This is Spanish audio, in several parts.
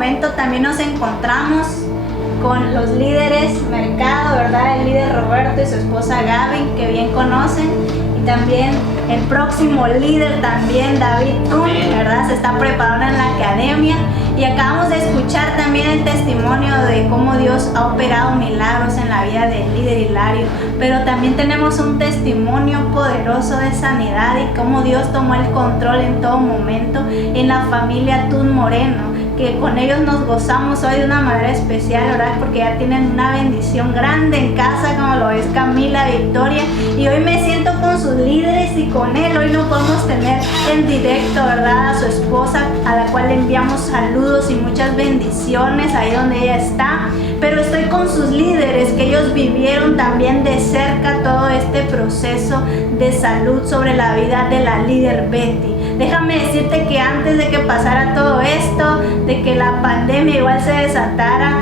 momento también nos encontramos con los líderes Mercado, ¿verdad? El líder Roberto y su esposa Gaby, que bien conocen, y también el próximo líder también, David Kuhn, ¿verdad? Se está preparando en la academia, y acabamos de escuchar también el testimonio de cómo Dios ha operado milagros en la vida del líder Hilario, pero también tenemos un testimonio poderoso de sanidad y cómo Dios tomó el control en todo momento en la familia Tun Moreno, que con ellos nos gozamos hoy de una manera especial, ¿verdad? Porque ya tienen una bendición grande en casa, como lo es Camila Victoria, y hoy me siento con sus líderes y con él. Hoy no podemos tener en directo, ¿verdad?, a su esposa, a la cual le enviamos saludos y muchas bendiciones ahí donde ella está, pero estoy con sus líderes, que ellos vivieron también de cerca todo este proceso de salud sobre la vida de la líder Betty. Déjame decirte que antes de que pasara todo esto, de que la pandemia igual se desatara,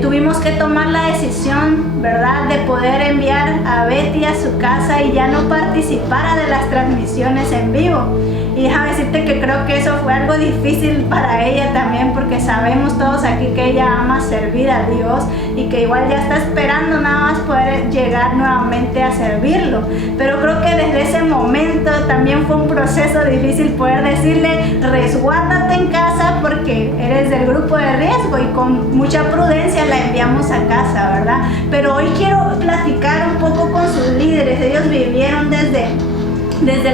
tuvimos que tomar la decisión, ¿verdad?, de poder enviar a Betty a su casa y ya no participara de las transmisiones en vivo. Y déjame decirte que creo que eso fue algo difícil para ella también, porque sabemos todos aquí que ella ama servir a Dios y que igual ya está esperando nada más poder llegar nuevamente a servirlo. Pero creo que desde ese momento también fue un proceso difícil poder decirle: resguárdate en casa porque eres del grupo de riesgo, y con mucha prudencia la enviamos a casa, ¿verdad? Pero hoy quiero platicar un poco con sus líderes. Ellos vivieron desde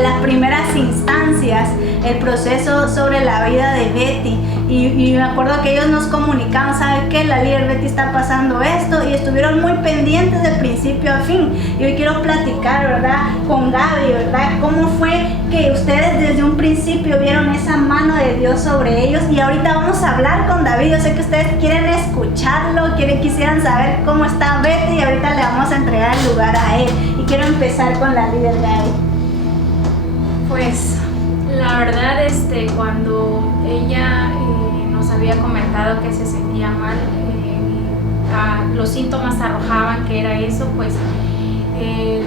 las primeras instancias el proceso sobre la vida de Betty, y me acuerdo que ellos nos comunicaban: ¿sabes qué? La líder Betty está pasando esto, y estuvieron muy pendientes de principio a fin. Y hoy quiero platicar, ¿verdad?, con Gaby, ¿verdad?, cómo fue que ustedes desde un principio vieron esa mano de Dios sobre ellos. Y ahorita vamos a hablar con David. Yo sé que ustedes quieren escucharlo, quisieran saber cómo está Betty, y ahorita le vamos a entregar el lugar a él. Y quiero empezar con la líder Gaby. Pues la verdad, cuando ella nos había comentado que se sentía mal, los síntomas arrojaban que era eso, pues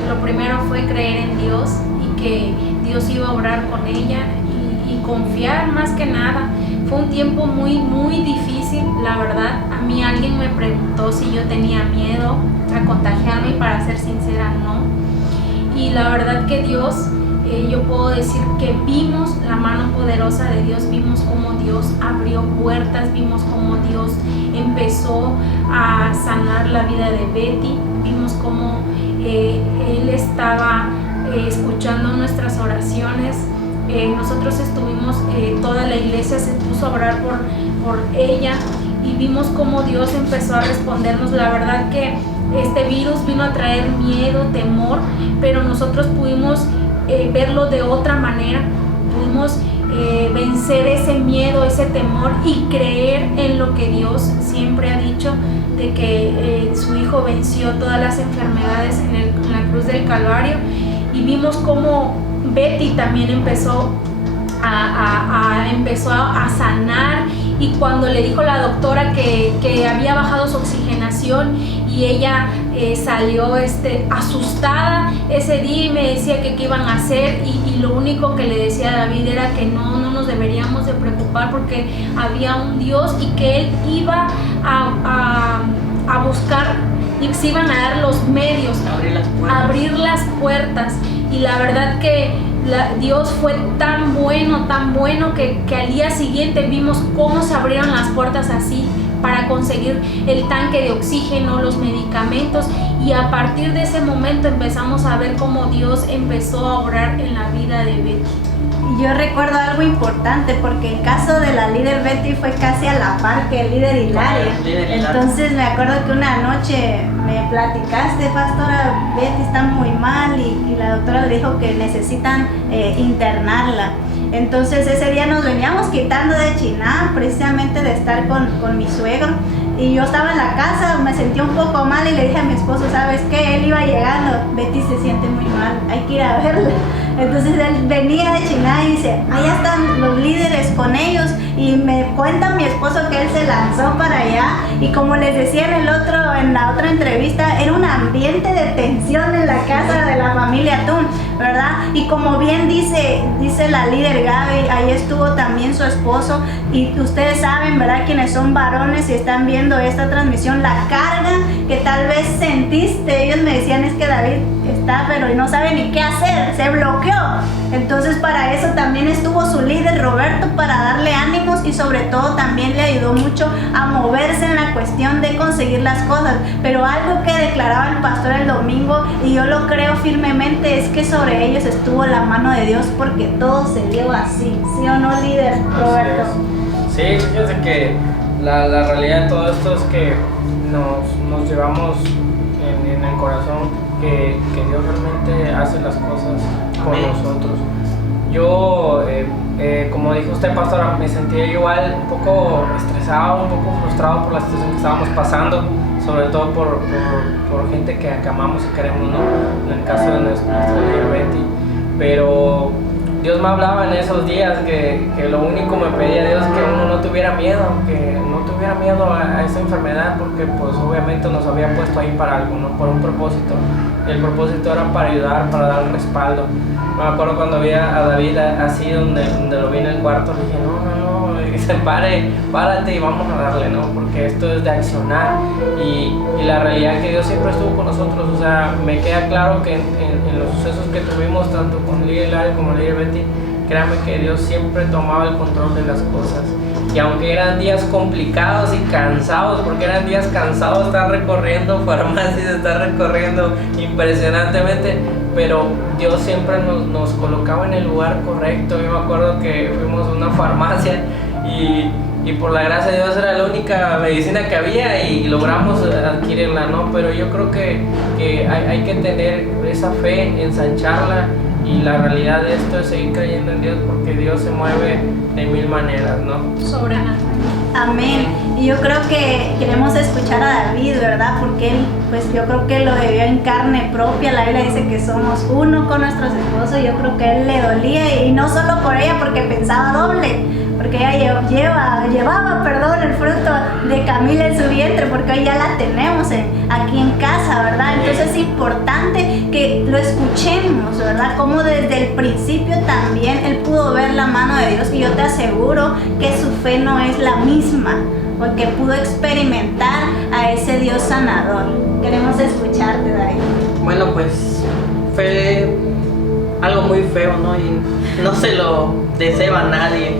lo primero fue creer en Dios y que Dios iba a obrar con ella y confiar más que nada. Fue un tiempo muy, muy difícil, la verdad. A mí alguien me preguntó si yo tenía miedo a contagiarme, y para ser sincera, no. Y la verdad que Dios... yo puedo decir que vimos la mano poderosa de Dios, vimos cómo Dios abrió puertas, vimos cómo Dios empezó a sanar la vida de Betty, vimos cómo Él estaba escuchando nuestras oraciones. Nosotros estuvimos, toda la iglesia se puso a orar por ella, y vimos cómo Dios empezó a respondernos. La verdad que este virus vino a traer miedo, temor, pero nosotros pudimos verlo de otra manera, pudimos vencer ese miedo, ese temor, y creer en lo que Dios siempre ha dicho, de que su Hijo venció todas las enfermedades en la cruz del Calvario. Y vimos cómo Betty también empezó a sanar, y cuando le dijo la doctora que había bajado su oxigenación, y ella salió asustada ese día, y me decía que qué iban a hacer, y lo único que le decía a David era que no nos deberíamos de preocupar, porque había un Dios, y que Él iba a buscar, y se iban a dar los medios, abrir las puertas. Y la verdad que Dios fue tan bueno que al día siguiente vimos cómo se abrieron las puertas así para conseguir el tanque de oxígeno, los medicamentos, y a partir de ese momento empezamos a ver cómo Dios empezó a obrar en la vida de Betty. Yo recuerdo algo importante, porque el caso de la líder Betty fue casi a la par que el líder Hilario. Entonces me acuerdo que una noche me platicaste: pastora, Betty está muy mal, y la doctora le dijo que necesitan internarla. Entonces ese día nos veníamos quitando de Chiná, precisamente de estar con mi suegro, y yo estaba en la casa, me sentí un poco mal, y le dije a mi esposo: ¿sabes qué? Él iba llegando: Betty se siente muy mal, hay que ir a verla. Entonces él venía de China y dice, allá están los líderes con ellos, y me cuenta mi esposo que él se lanzó para allá, y como les decía en la otra entrevista, era un ambiente de tensión en la casa de la familia Tun, ¿verdad? Y como bien dice la líder Gaby, ahí estuvo también su esposo, y ustedes saben, ¿verdad? Quienes son varones y están viendo esta transmisión, la carga que tal vez sentiste. Ellos me decían, es que David está, pero no sabe ni qué hacer, se bloqueó. Entonces para eso también estuvo su líder Roberto, para darle ánimos, y sobre todo también le ayudó mucho a moverse en la cuestión de conseguir las cosas. Pero algo que declaraba el pastor el domingo, y yo lo creo firmemente, es que sobre ellos estuvo la mano de Dios, porque todo se dio así, ¿sí o no, líder Roberto? Sí, fíjense que la realidad de todo esto es que nos llevamos en el corazón que Dios realmente hace las cosas con nosotros. Yo, como dijo usted, pastora, me sentía igual un poco estresado, un poco frustrado por la situación que estábamos pasando, sobre todo por gente que amamos y queremos, ¿no? En el caso de nuestro líder Betty. Pero Dios me hablaba en esos días que lo único me pedía Dios que uno no tuviera miedo, a esa enfermedad, porque pues obviamente nos había puesto ahí para algo, ¿no? Por un propósito. Y el propósito era para ayudar, para dar respaldo. Me acuerdo cuando vi a David así, donde lo vi en el cuarto, le dije, no, dice, párate y vamos a darle, ¿no? Porque esto es de accionar, y la realidad es que Dios siempre estuvo con nosotros. O sea, me queda claro que en los sucesos que tuvimos, tanto con Líder Larry como Líder Betty, créanme que Dios siempre tomaba el control de las cosas. Y aunque eran días complicados y cansados, porque eran días cansados, estar recorriendo farmacias, estar recorriendo impresionantemente, pero Dios siempre nos colocaba en el lugar correcto. Yo me acuerdo que fuimos a una farmacia y por la gracia de Dios era la única medicina que había y logramos adquirirla, ¿no? Pero yo creo que hay que tener esa fe, ensancharla, y la realidad de esto es seguir creyendo en Dios, porque Dios se mueve de mil maneras, ¿no? Sobrenatural. Amén. Y yo creo que queremos escuchar a David, ¿verdad? Porque él, pues yo creo que lo vivió en carne propia. La Biblia dice que somos uno con nuestros esposos. Yo creo que a él le dolía, y no solo por ella, porque pensaba doble, porque ella llevaba el fruto de Camila en su vientre, porque hoy ya la tenemos aquí en casa, ¿verdad? Entonces es importante que lo escuchemos, ¿verdad? Como desde el principio también él pudo ver la mano de Dios, y yo te aseguro que su fe no es la misma, porque pudo experimentar a ese Dios sanador. Queremos escucharte, David. Bueno, pues fue algo muy feo, ¿no? Y no se lo deseo a nadie.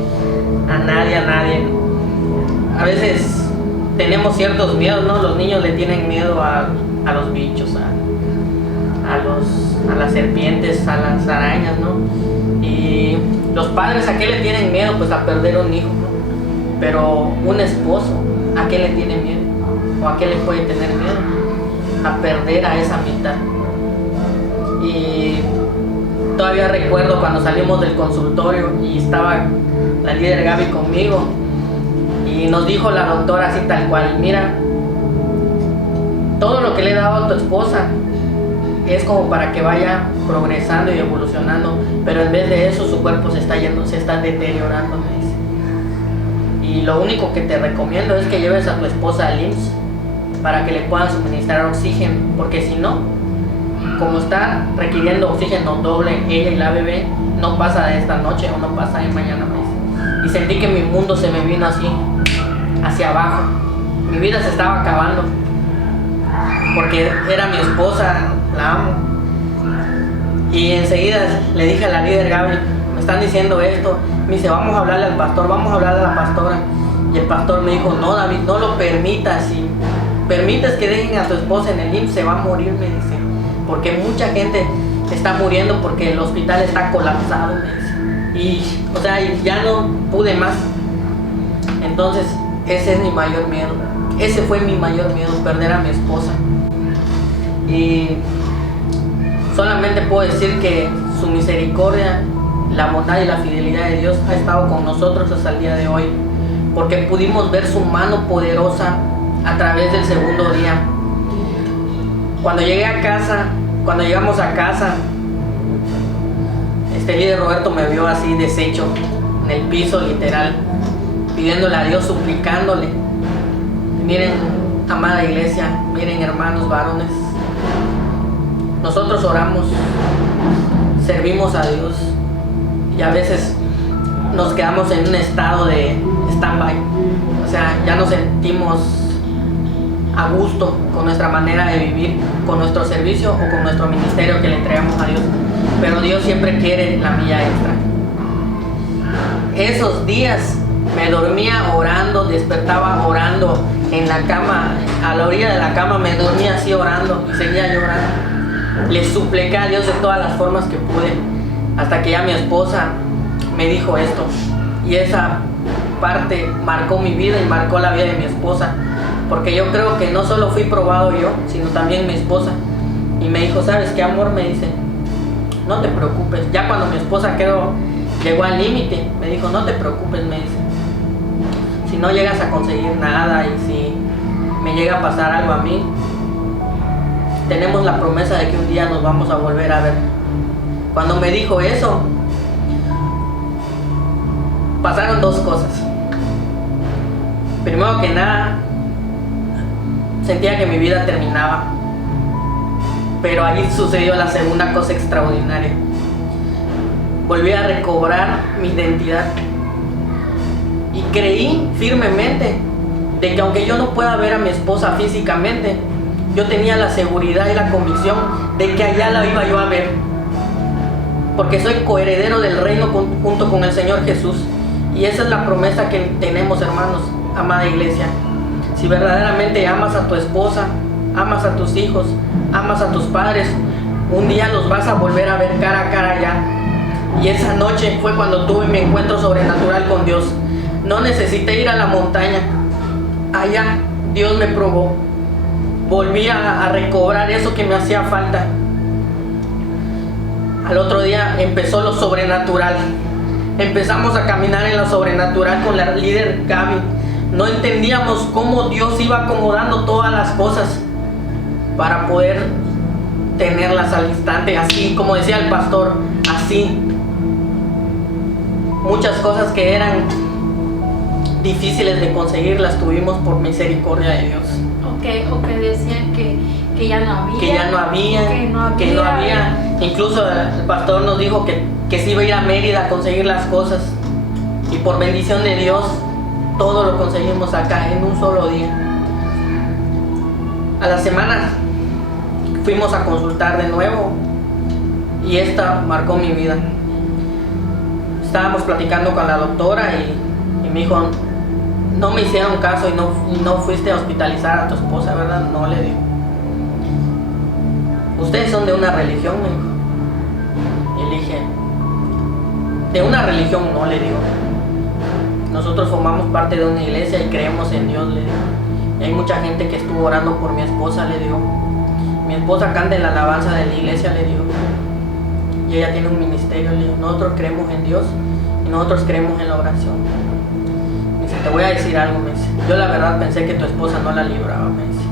A veces tenemos ciertos miedos, ¿no? Los niños le tienen miedo a los bichos, a las serpientes, a las arañas, ¿no? Y los padres, ¿a qué le tienen miedo? Pues a perder un hijo, ¿no? Pero un esposo, ¿a qué le tiene miedo? ¿O a qué le puede tener miedo? A perder a esa mitad. Y todavía recuerdo cuando salimos del consultorio y estaba la líder Gaby conmigo, y nos dijo la doctora así tal cual: mira, todo lo que le he dado a tu esposa es como para que vaya progresando y evolucionando, pero en vez de eso su cuerpo se está deteriorando, me dice. Y lo único que te recomiendo es que lleves a tu esposa al IMSS para que le puedan suministrar oxígeno, porque si no, como está requiriendo oxígeno doble ella y la bebé, no pasa de esta noche o no pasa de mañana, me dice. Y sentí que mi mundo se me vino así, hacia abajo. Mi vida se estaba acabando, porque era mi esposa, la amo. Y enseguida le dije a la líder Gaby, me están diciendo esto. Me dice, vamos a hablarle al pastor, vamos a hablarle a la pastora. Y el pastor me dijo, no, David, no lo permitas. Si permites que dejen a tu esposa en el IMSS, se va a morir, me dice. Porque mucha gente está muriendo porque el hospital está colapsado, me dice. Y, o sea, ya no pude más. Entonces, ese es mi mayor miedo. Ese fue mi mayor miedo, perder a mi esposa. Y solamente puedo decir que su misericordia, la bondad y la fidelidad de Dios ha estado con nosotros hasta el día de hoy, porque pudimos ver su mano poderosa a través del segundo día. Cuando llegamos a casa, líder Roberto me vio así deshecho en el piso, literal, pidiéndole a Dios, suplicándole. Miren, amada iglesia, miren, hermanos varones, nosotros oramos, servimos a Dios y a veces nos quedamos en un estado de stand-by. O sea, ya nos sentimos a gusto con nuestra manera de vivir, con nuestro servicio o con nuestro ministerio que le entregamos a Dios. Pero Dios siempre quiere la milla extra. Esos días me dormía orando, despertaba orando en la cama, a la orilla de la cama me dormía así orando y seguía llorando. Le supliqué a Dios de todas las formas que pude, hasta que ya mi esposa me dijo esto. Y esa parte marcó mi vida y marcó la vida de mi esposa, porque yo creo que no solo fui probado yo, sino también mi esposa. Y me dijo, ¿sabes qué, amor? Me dice, no te preocupes. Ya cuando mi esposa llegó al límite, me dijo, no te preocupes, me dice, si no llegas a conseguir nada y si me llega a pasar algo a mí, tenemos la promesa de que un día nos vamos a volver a ver. Cuando me dijo eso, pasaron dos cosas. Primero que nada, sentía que mi vida terminaba, pero ahí sucedió la segunda cosa extraordinaria. Volví a recobrar mi identidad y creí firmemente de que aunque yo no pueda ver a mi esposa físicamente, yo tenía la seguridad y la convicción de que allá la iba yo a ver, porque soy coheredero del reino junto con el Señor Jesús. Y esa es la promesa que tenemos, hermanos, amada iglesia. Si verdaderamente amas a tu esposa, amas a tus hijos, amas a tus padres, un día los vas a volver a ver cara a cara allá. Y esa noche fue cuando tuve mi encuentro sobrenatural con Dios. No necesité ir a la montaña, allá Dios me probó. Volví a recobrar eso que me hacía falta. Al otro día empezó lo sobrenatural. Empezamos a caminar en lo sobrenatural con la líder Gaby. No entendíamos cómo Dios iba acomodando todas las cosas para poder tenerlas al instante, así como decía el pastor, así. Muchas cosas que eran difíciles de conseguir las tuvimos por misericordia de Dios. O que decían que ya no había. Que no había. Incluso el pastor nos dijo que se iba a ir a Mérida a conseguir las cosas. Y por bendición de Dios, todo lo conseguimos acá en un solo día. A la semana fuimos a consultar de nuevo y esta marcó mi vida. Estábamos platicando con la doctora y me dijo, no me hicieron caso y no fuiste a hospitalizar a tu esposa, ¿verdad? No, le digo. Ustedes son de una religión, me dijo. Y le dije, de una religión no, le digo. Nosotros formamos parte de una iglesia y creemos en Dios, le digo. Y hay mucha gente que estuvo orando por mi esposa, le digo. Mi esposa canta en la alabanza de la iglesia, le digo. Y ella tiene un ministerio, le digo. Nosotros creemos en Dios y nosotros creemos en la oración. Me dice, te voy a decir algo, me dice. Yo la verdad pensé que tu esposa no la libraba, me dice.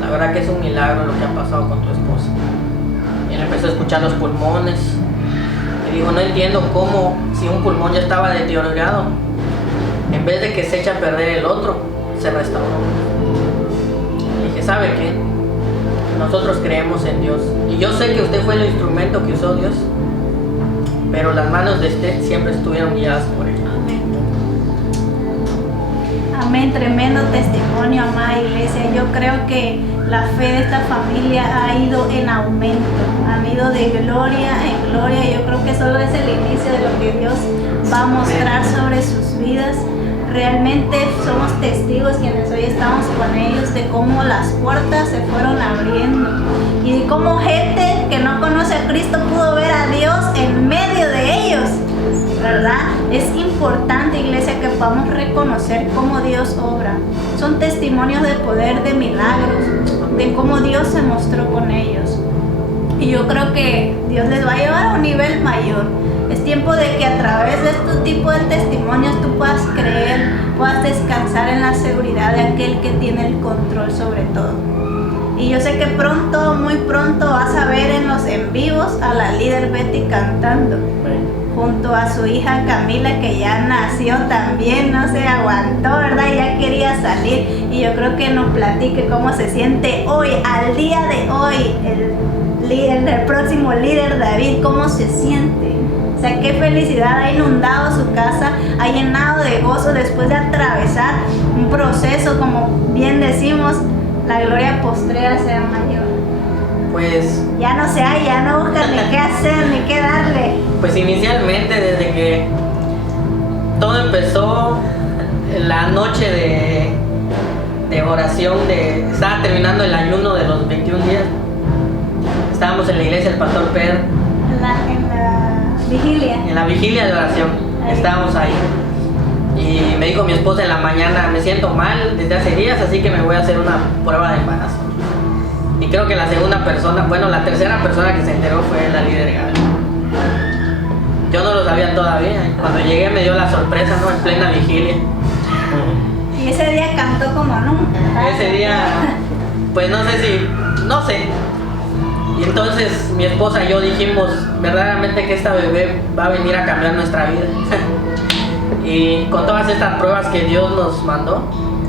La verdad que es un milagro lo que ha pasado con tu esposa. Y él empezó a escuchar los pulmones. Y dijo, no entiendo cómo, si un pulmón ya estaba deteriorado, en vez de que se eche a perder el otro, se restauró. Y dije, ¿sabe qué? Nosotros creemos en Dios. Y yo sé que usted fue el instrumento que usó Dios, pero las manos de usted siempre estuvieron guiadas por Él. Amén, tremendo testimonio, amada iglesia. Yo creo que la fe de esta familia ha ido en aumento, ha ido de gloria en gloria. Yo creo que solo es el inicio de lo que Dios va a mostrar sobre sus vidas. Realmente somos testigos quienes hoy estamos con ellos de cómo las puertas se fueron abriendo y de cómo gente que no conoce a Cristo pudo ver a Dios en medio de ellos, ¿verdad? Es importante, iglesia, que podamos reconocer cómo Dios obra. Son testimonios de poder, de milagros, de cómo Dios se mostró con ellos. Y yo creo que Dios les va a llevar a un nivel mayor. Es tiempo de que a través de este tipo de testimonios tú puedas creer, puedas descansar en la seguridad de aquel que tiene el control sobre todo. Y yo sé que pronto, muy pronto vas a ver en los en vivos a la líder Betty cantando junto a su hija Camila, que ya nació también, no se aguantó, ¿verdad? Ya quería salir. Y yo creo que nos platique cómo se siente hoy, al día de hoy, el próximo líder David, cómo se siente. O sea, qué felicidad, ha inundado su casa, ha llenado de gozo después de atravesar un proceso, como bien decimos, la gloria postrera sea mayor. Pues ya no se hay, ya no buscan ni qué hacer, ni qué darle. Pues inicialmente, desde que todo empezó, la noche de oración, estaba terminando el ayuno de los 21 días, estábamos en la iglesia del pastor Pedro. En la vigilia. En la vigilia de oración, estábamos ahí. Y me dijo mi esposa en la mañana, me siento mal desde hace días, así que me voy a hacer una prueba de embarazo. Y creo que la tercera persona que se enteró fue la líder Gaby. Yo no lo sabía todavía. Cuando llegué me dio la sorpresa, ¿no? En plena vigilia. Y ese día cantó como nunca. Ese día, pues no sé. Y entonces mi esposa y yo dijimos, verdaderamente que esta bebé va a venir a cambiar nuestra vida. Y con todas estas pruebas que Dios nos mandó,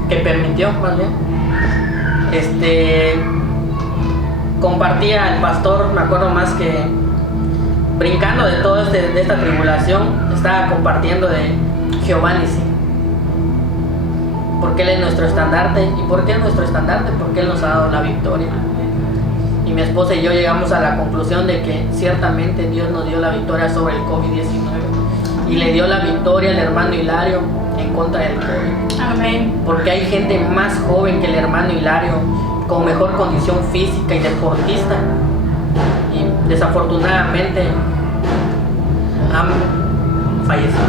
que permitió más bien, compartía el pastor, me acuerdo más que brincando de todo de esta tribulación, estaba compartiendo de Jehová Nissi, porque Él es nuestro estandarte. ¿Y por qué es nuestro estandarte? Porque Él nos ha dado la victoria. Y mi esposa y yo llegamos a la conclusión de que ciertamente Dios nos dio la victoria sobre el COVID-19 y le dio la victoria al hermano Hilario en contra del COVID. Amén. Porque hay gente más joven que el hermano Hilario, con mejor condición física y deportista, y desafortunadamente han fallecido.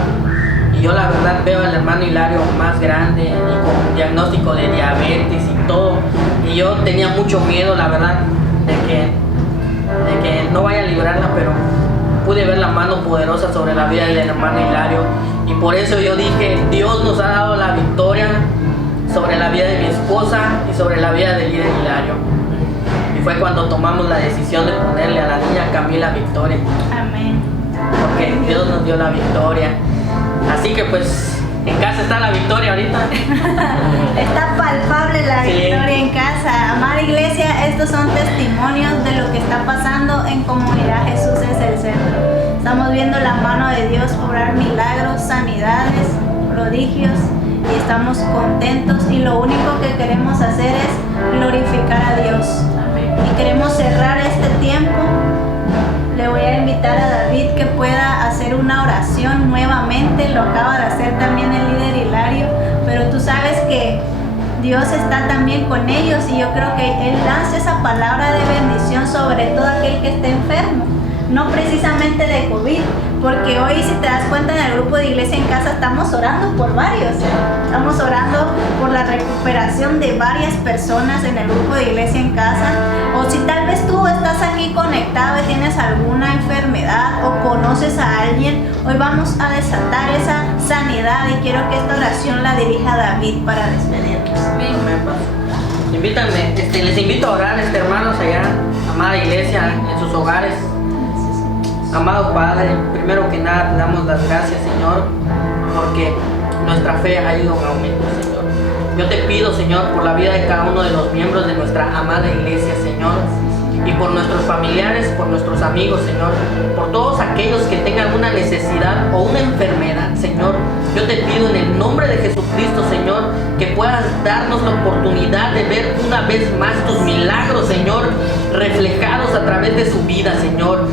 Y yo la verdad veo al hermano Hilario más grande y con diagnóstico de diabetes y todo, y yo tenía mucho miedo, la verdad, de que no vaya a librarla, pero pude ver la mano poderosa sobre la vida del hermano Hilario, y por eso yo dije, Dios nos ha dado la victoria sobre la vida de mi esposa y sobre la vida del líder Hilario. Y fue cuando tomamos la decisión de ponerle a la niña Camila Victoria. Amén. Porque Dios nos dio la victoria. Así que pues en casa está la victoria ahorita. Está palpable la Sí. victoria en casa. Amada iglesia, estos son testimonios de lo que está pasando en comunidad Jesús es el centro. Estamos viendo la mano de Dios obrar milagros, sanidades, prodigios, y estamos contentos, y lo único que queremos hacer es glorificar a Dios. Amén. Y queremos cerrar este tiempo. Le voy a invitar a David que pueda hacer una oración nuevamente. Lo acaba de hacer también el líder Hilario, pero tú sabes que Dios está también con ellos, y yo creo que Él lanza esa palabra de bendición sobre todo aquel que esté enfermo. No precisamente de COVID, porque hoy, si te das cuenta, en el grupo de Iglesia en Casa estamos orando por varios. Estamos orando por la recuperación de varias personas en el grupo de Iglesia en Casa. O si tal vez tú estás aquí conectado y tienes alguna enfermedad o conoces a alguien, hoy vamos a desatar esa sanidad, y quiero que esta oración la dirija David para despedirnos. Amén. Invítanme, les invito a orar, hermanos, allá, amada iglesia, en sus hogares. Amado Padre, primero que nada te damos las gracias, Señor, porque nuestra fe ha ido en aumento, Señor. Yo te pido, Señor, por la vida de cada uno de los miembros de nuestra amada iglesia, Señor, y por nuestros familiares, por nuestros amigos, Señor, por todos aquellos que tengan una necesidad o una enfermedad, Señor. Yo te pido en el nombre de Jesucristo, Señor, que puedas darnos la oportunidad de ver una vez más tus milagros, Señor, reflejados a través de su vida, Señor.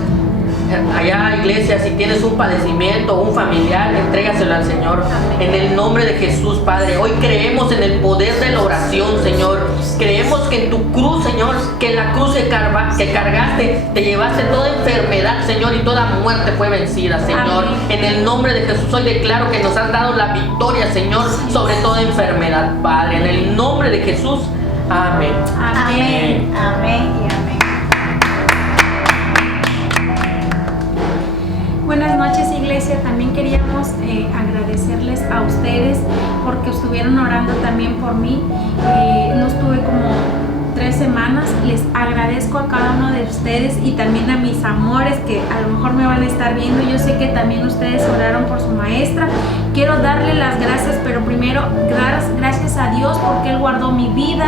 Allá, iglesia, si tienes un padecimiento o un familiar, entrégaselo al Señor. En el nombre de Jesús, Padre, hoy creemos en el poder de la oración, Señor. Creemos que en tu cruz, Señor, que en la cruz que cargaste, te llevaste toda enfermedad, Señor, y toda muerte fue vencida, Señor. Amén. En el nombre de Jesús hoy declaro que nos has dado la victoria, Señor, sobre toda enfermedad, Padre. En el nombre de Jesús, amén. Amén, amén y amén. Buenas noches, iglesia. También queríamos agradecerles a ustedes porque estuvieron orando también por mí. No estuve como 3 semanas. Les agradezco a cada uno de ustedes y también a mis amores que a lo mejor me van a estar viendo. Yo sé que también ustedes oraron por su maestra. Quiero darle las gracias, pero primero gracias a Dios porque Él guardó mi vida,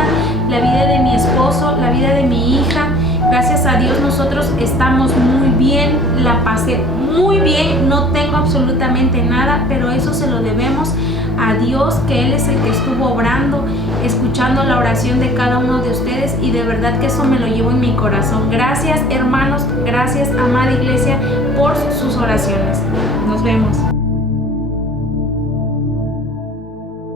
la vida de mi esposo, la vida de mi hija. Gracias a Dios nosotros estamos muy bien, la pasé muy bien, no tengo absolutamente nada, pero eso se lo debemos a Dios, que Él es el que estuvo obrando, escuchando la oración de cada uno de ustedes, y de verdad que eso me lo llevo en mi corazón. Gracias, hermanos, gracias, amada iglesia, por sus oraciones. Nos vemos.